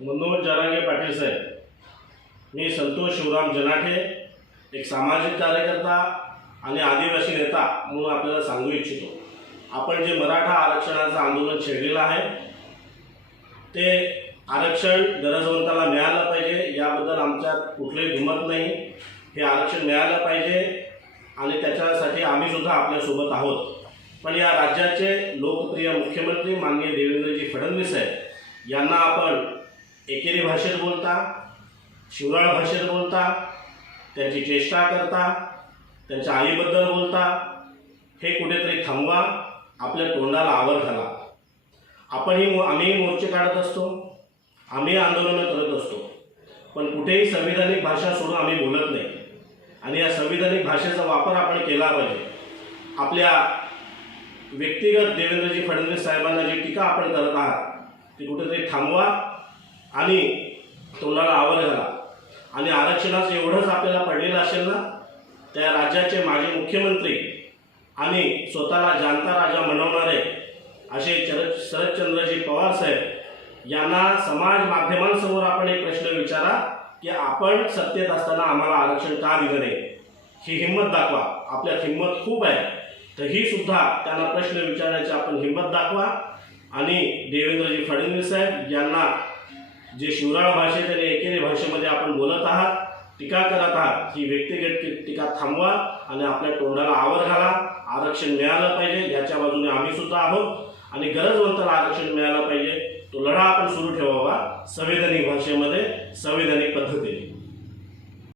मनोज जरांगे पाटील साहेब मी संतोष शिवराम जनाठे एक सामाजिक कार्यकर्ता आणि आदिवासी नेता म्हणून आपल्याला सांगू इच्छितो. आपण जे मराठा आरक्षणाचं आंदोलन छेडलेलं आहे ते आरक्षण गरजवंताला मिळालं पाहिजे याबद्दल आमच्यात कुठलंही दुमत नाही. हे आरक्षण मिळालं पाहिजे आणि त्याच्यासाठी आम्ही सुद्धा आपल्यासोबत आहोत. पण या राज्याचे लोकप्रिय मुख्यमंत्री माननीय देवेंद्रजी फडणवीस आहेत यांना आपण एकेरी भाषेत बोलता शिवराळ भाषेत बोलता त्यांची चेष्टा करता त्यांच्या आईबद्दल बोलता हे कुठेतरी थांबवा आपल्या तोंडाला आवर घाला. आपणही मो आम्हीही मोर्चे काढत असतो आम्ही आंदोलनं करत असतो. पण कुठेही संविधानिक भाषा सोडून आम्ही बोलत नाही. आणि या संविधानिक भाषेचा वापर आपण केला पाहिजे. आपल्या व्यक्तिगत देवेंद्रजी फडणवीस साहेबांना जी टीका आपण करत आहात ती कुठेतरी थांबवा आणि तोंडाला आवर घाला. आणि आरक्षणाचं एवढंच आपल्याला पडलेलं असेल ना त्या राज्याचे माजी मुख्यमंत्री आणि स्वतःला जाणता राजा म्हणवणारे असे शरद शरदचंद्रजी पवार साहेब यांना समाज माध्यमांसमोर आपण एक प्रश्न विचारा की आपण सत्तेत असताना आम्हाला आरक्षण का दिलं नाही? ही हिंमत दाखवा. आपल्यात हिंमत खूप आहे. तर ही सुद्धा त्यांना प्रश्न विचारण्याची आपण हिंमत दाखवा. आणि देवेंद्रजी फडणवीस साहेब यांना जे शिवराळ भाषेत आणि एकेरी भाषेमध्ये आपण बोलत आहात टीका करत आहात ही व्यक्तिगत टीका थांबवा आणि आपल्या तोंडाला आवर घाला. आरक्षण मिळालं पाहिजे याच्या बाजूने आम्ही सुद्धा आहोत. आणि गरजवंताला आरक्षण मिळालं पाहिजे तो लढा आपण सुरू ठेवावा संवैधानिक भाषेमध्ये संवैधानिक पद्धतीने.